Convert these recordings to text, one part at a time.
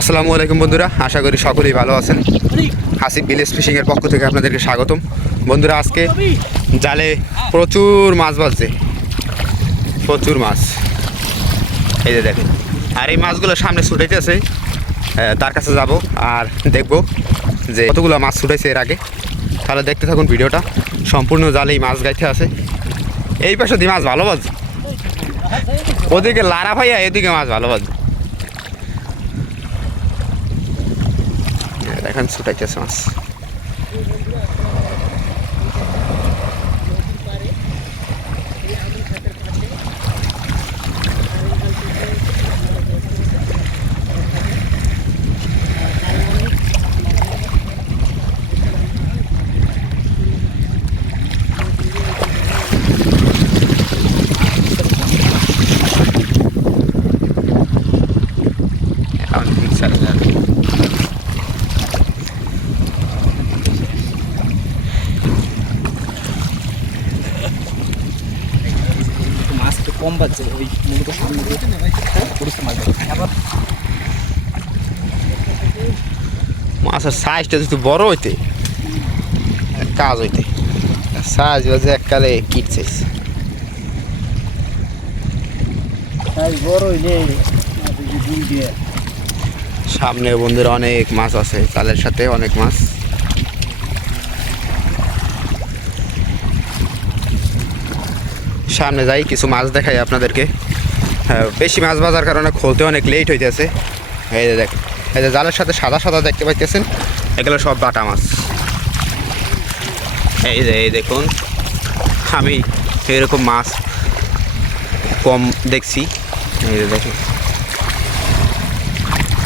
আসসালামু আলাইকুম বন্ধুরা, আশা করি সকলেই ভালো আছেন। হাসিব ভিলেজ ফিশিংয়ের পক্ষ থেকে আপনাদেরকে স্বাগতম। বন্ধুরা, আজকে জালে প্রচুর মাছ বাজছে। প্রচুর মাছ। এই যে দেখেন, আর এই মাছগুলো সামনে ছুটাইতেছে। তার কাছে যাব আর দেখব যে কতগুলো মাছ ছুটাইছে এর আগে। তাহলে দেখতে থাকুন ভিডিওটা। সম্পূর্ণ জালেই মাছ গাইতে আছে। এই পাশে দিয়ে মাছ ভালো বাজছে। ওদিকে লারা ভাইয়া এদিকে মাছ ভালো বাজছে। দেখেন ছুটাইতেছে মাছ এখন রিক্সার যাবে। মাছ একটু কম পাচ্ছে ওই মূলত সামনে পরিষ্কার মাছ আবার মাছের সাইজটা যদি বড় হইতে কাজ হইতে সাইজ বাজে এককালে কিট সাইজ সামনে বন্ধুরা অনেক মাছ আছে চালের সাথে অনেক মাছ। সামনে যাই কিছু মাছ দেখাই আপনাদেরকে। হ্যাঁ, বেশি মাছ বাজার কারণে খুলতে অনেক লেট হইতেছে। এই যে দেখ এই যে জালের সাথে সাদা সাদা দেখতে পাইতেছেন এগুলো সব বাটা মাছ। এই যে এই দেখুন আমি এরকম মাছ কম দেখছি। এই যে দেখুন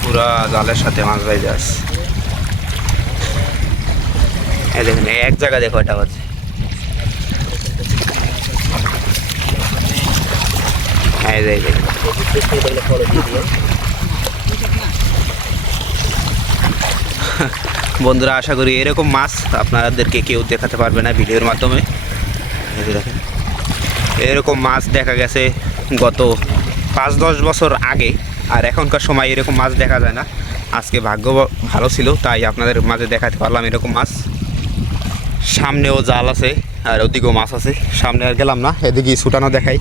পুরা জালের সাথে মাছ বাইরে আসছে এই দেখুন এক জায়গা দেখো এটা বাজে এই যে, এই বন্ধুরা, আশা করি এরকম মাছ আপনাদেরকে কেউ দেখাতে পারবে না ভিডিওর মাধ্যমে। দেখেন, এরকম মাছ দেখা গেছে গত পাঁচ দশ বছর আগে, আর এখনকার সময় এরকম মাছ দেখা যায় না। আজকে ভাগ্য ভালো ছিল, তাই আপনাদের মাঝে দেখাতে পারলাম এরকম মাছ। সামনেও জাল আছে, আর ওদিকেও মাছ আছে। সামনে আর গেলাম না এদিকে ছুটানো দেখাই।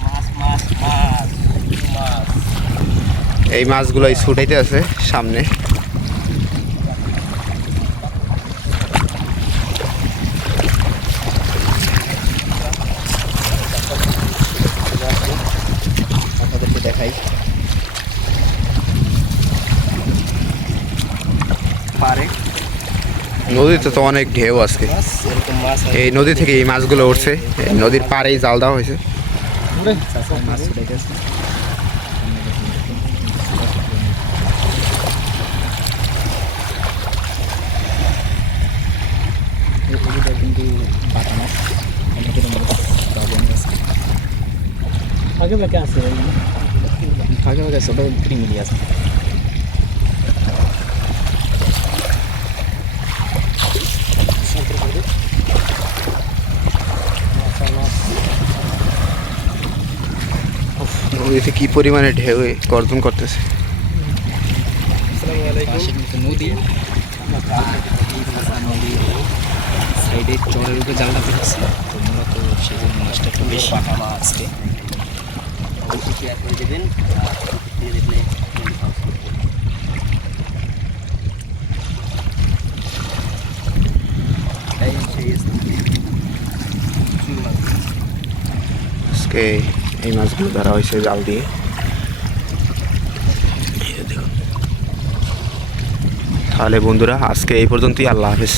এই মাছগুলোই ছুটাইতে আছে সামনে। আপনাদেরকে দেখাই। পারে। নদীতে তো অনেক ঢেউ আজকে। এই নদী থেকে এই মাছগুলো উঠছে। এই নদীর পাড়েই জাল দেওয়া হয়েছে মাছ ছুটাইতেছে কিন্তু বাটা মাছ আমাদের প্রবলেম আছে আগে বাকি আছে আগে বাকি আছে। ওটা আছে নদীতে কি পরিমাণে ঢেউ গর্জন করতেছে। নদী নদী। সাইডে চরের উপরে জালটা ফেলেছে তো মূলত সেই জন্য মাছটা একটু বেশি আজকে করে দেবেন দেখলে আজকে এই মাছগুলো ধরা হয়েছে জাল দিয়ে। তাহলে বন্ধুরা, আজকে এই পর্যন্তই, আল্লাহ হাফিজ।